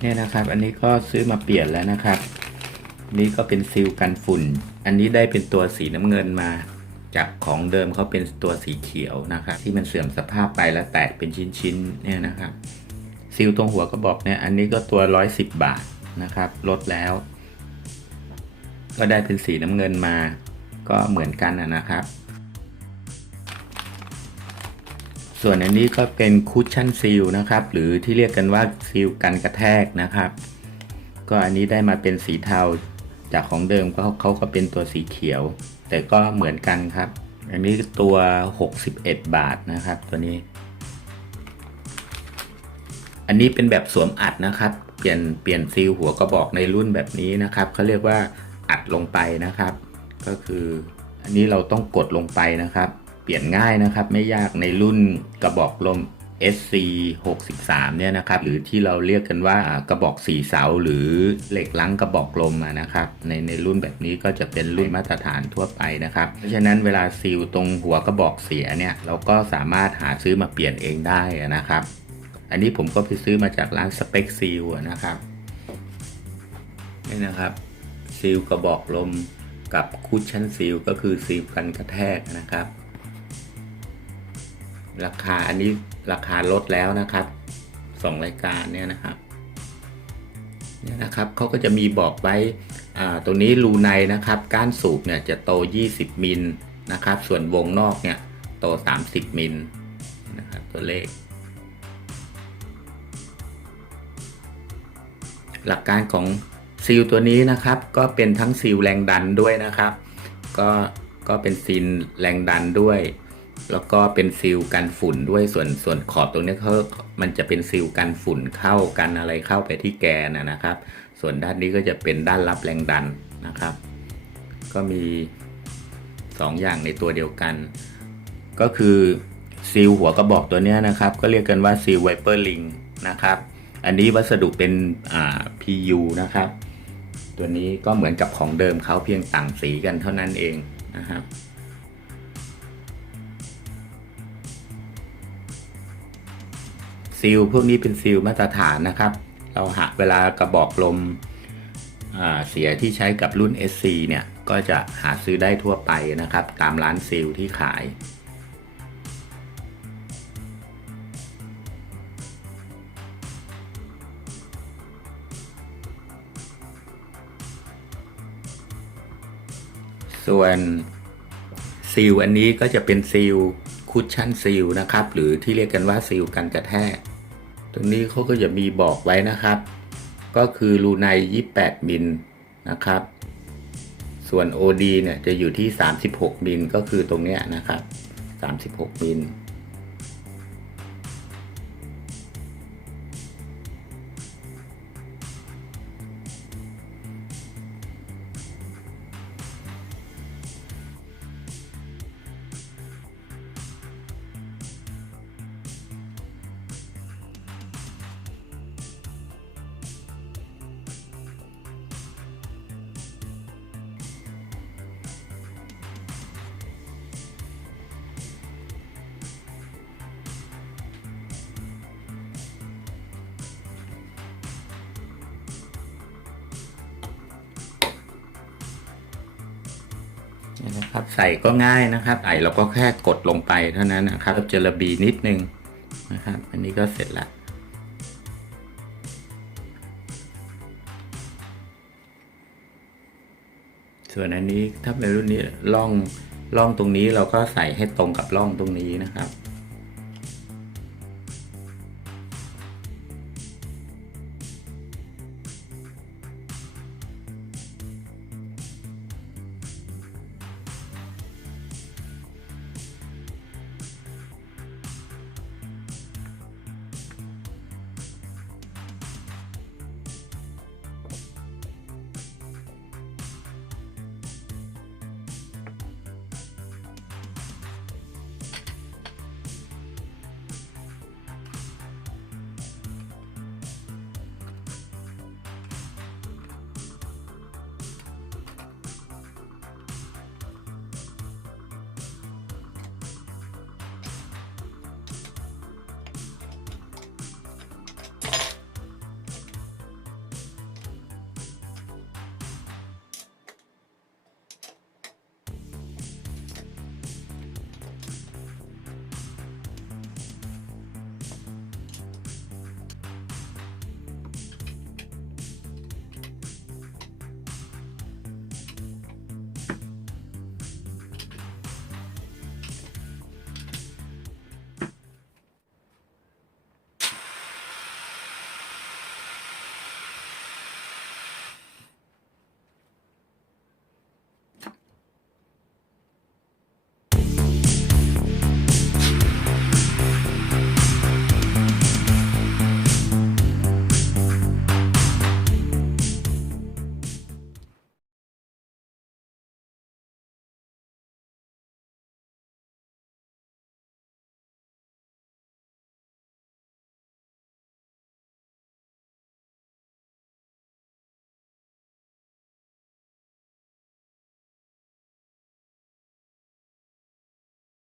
เนี่ยนะครับ อันนี้ก็ซื้อมาเปลี่ยนแล้วนะครับ นี่ก็เป็นซีลกันฝุ่น อันนี้ได้เป็นตัวสีน้ำเงินมา จากของเดิมเขาเป็นตัวสีเขียวนะครับ ที่มันเสื่อมสภาพไปแล้วแตกเป็นชิ้นๆเนี่ยนะครับซีลตรงหัวก็บอกเนี่ย อันนี้ก็ตัว 110 บาทนะครับ ลดแล้ว ก็ได้เป็นสีน้ำเงินมา ก็เหมือนกันนะครับ ส่วนอันนี้ก็เป็นคุชชั่นซีลนะครับ หรือที่เรียกกันว่าซีลกันกระแทกนะครับ ก็อันนี้ได้มาเป็นสีเทาจากของเดิมก็เขาก็เป็นตัวสีเขียว แต่ก็เหมือนกันครับ อันนี้ตัว 61 บาทนะครับตัวนี้ อันนี้เป็นแบบสวมอัดนะครับ เปลี่ยนเปลี่ยนซีลหัวกระบอกในรุ่นแบบนี้นะครับเขาเรียกว่าอัดลงไปนะครับ ก็คืออันนี้เราต้องกดลงไปนะครับ เปลี่ยนง่ายนะครับ ไม่ยากในรุ่นกระบอกลม SC 63เนี่ยนะครับ หรือที่เราเรียกกันว่ากระบอกสีเสาหรือเหล็กลังกระบอกลมนะครับ ในในรุ่นแบบนี้ก็จะเป็นรุ่นมาตรฐานทั่วไปนะครับ เพราะฉะนั้นเวลาซีลตรงหัวกระบอกเสียเนี่ย เราก็สามารถหาซื้อมาเปลี่ยนเองได้นะครับ อันนี้ผมก็ไปซื้อมาจากร้านสเปคซีลนะครับนี่นะครับซีลกระบอกลมกับคุชชั่นซีลก็คือซีลกันกระแทกนะครับ ราคาอันนี้ราคาลดแล้วนะครับสองรายการเนี่ยนะครับเนี่ยนะครับเขาก็จะมีบอกไว้ตรงนี้รูในนะครับก้านสูบเนี่ยจะโต 20 มิลนะครับ ส่วนวงนอกเนี่ยโต 30 มิลนะครับตัวเลข หลักการของซีลตัวนี้นะครับก็เป็นทั้งซีลแรงดันด้วยนะครับ ก็ก็เป็นซีลแรงดันด้วย แล้วก็เป็นซีลกันฝุ่นด้วยส่วนส่วนขอบตรงนี้เขามันจะเป็นซีลกันฝุ่นเข้ากันอะไรเข้าไปที่แกนนะครับ ส่วนด้านนี้ก็จะเป็นด้านรับแรงดันนะครับ ก็มี 2 อย่างในตัวเดียวกัน ก็คือซีลหัวกระบอกตัวนี้นะครับ ก็เรียกกันว่าซีลไวเปอร์ลิงนะครับ อันนี้วัสดุเป็นอ่า PU นะครับ ตัวนี้ก็เหมือนกับของเดิมเขาเพียงต่างสีกันเท่านั้นเองนะครับ ซีลพวกนี้เป็นซีลมาตรฐานนะครับ เราหาเวลากระบอกลมเสียที่ใช้กับรุ่น SC เนี่ย ก็จะหาซื้อได้ทั่วไปนะครับ ตามร้านซีลที่ขาย ส่วน ซีลอันนี้ก็จะเป็นซีลคุชชั่นซีลนะครับ หรือที่เรียกกันว่าซีลกันกระแทก ตรงนี้เขาก็จะมีบอกไว้นะครับ ก็คือรูใน28 มิลนะครับ ส่วน OD เนี่ยจะอยู่ที่ 36 มิลก็คือตรงเนี้ยนะครับ 36 มิล นะครับใส่ก็ง่ายนะครับไอเราก็แค่กดลงไปเท่านั้นนะครับจะระบีนิดนึงนะครับอันนี้ก็เสร็จละส่วนอันนี้ถ้าเป็นรุ่นนี้ร่องร่องตรงนี้เราก็ใส่ให้ตรงกับร่องตรงนี้นะครับ